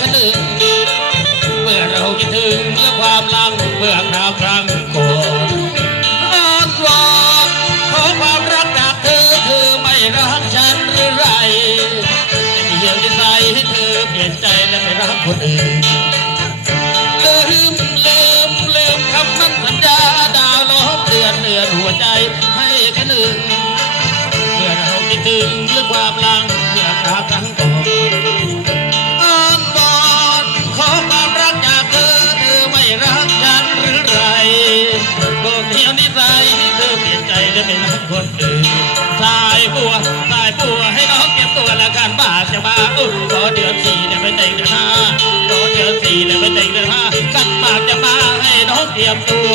คนหนึ่งเมื่อเราคิดถึงเรื่อความลังเมื่อคราวครั้งก่อนอ้อนวอนขอความรักจากเธอเธอไม่รักฉันหรือไรเหี่ยวจะใส่ให้เธอเปลี่ยนใจและไปรักคนอื่นลืมลืมลืมคำมั่นสัญญาดาวลบเดือนเดือนหัวใจให้ค่หนึ่งเมื่อเราคิดถึงเรื่อความลังเมื่อคราวครั้งก่อน บอกเดียวนิสัยเธอเปลี่ยนใจและไปรักคนอื่นสายบัวสายบัวให้น้องเก็บตัวและกันบาจะมาอุ้ยขอเดือนสี่เนี่ยไปแต่งเดือนห้าขอเดือนสี่เนี่ยไปแต่งเดือนห้ากันบากจะมาให้น้องเตรียมตัว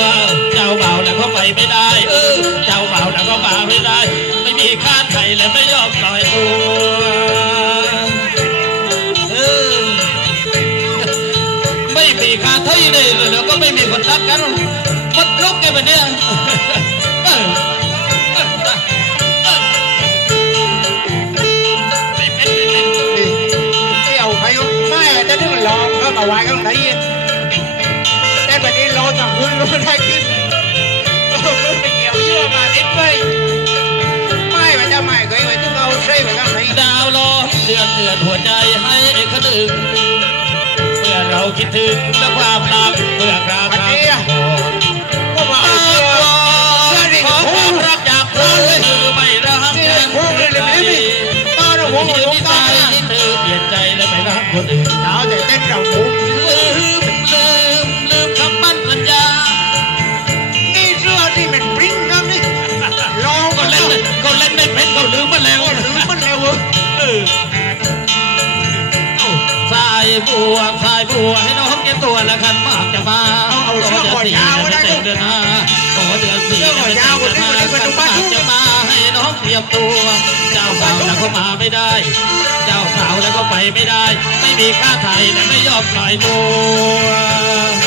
เจ้าเบาแล้วก็ไปไม่ได้เออเจ้าเบาแล้วก็มาไม่ได้ ไม่มีค่าไถ่และไม่ยอมปล่อยตัวเออไม่มีค่าไถ่เลยแล้วก็ไม่มีคนรักกัน มดลุกกันแบบเนี้ยเออเออเออไม่เป็นไม่เป็นเที่ยวไปก็ไม่จะถึงลองก็มาไว้ข้างในแต่วันนี้เราจะขึ้นรถได้ขึ้นเออไม่เกี่ยวเยื่อมานิดไปไม่มันจะไม่เคยไปถึงเอาใช่ไปข้างในดาวล้อมเดือนเดือนหัวใจให้คนหนึ่งเมื่อเราคิดถึงและความรักเมื่อ คนอื่นหนาวแต่เต้นเราบุกลืมลืมลืมคำมั่นสัญญา นี่เสื้อที่มันปริ้งครับนี่ลองก็เล่เล่นก็เล่นไม่เป็นก็ลืมมาแล้วหรือมันเร็วเออสายบัวสายบัวให้น้องเก็บตัวและคันมากจะมาขอาเดือนสี่จะเต็มเดือนห้า ขอเดือนสี่จะเต็มเดือนห้าคันมากจะมาให้น้องเตรียมตัว เจ้าสาวแล้วก็มาไม่ได้ เจ้าสาวแล้วก็ไปไม่ได้ ไม่มีค่าไทยและไม่ยอมปล่อยตัว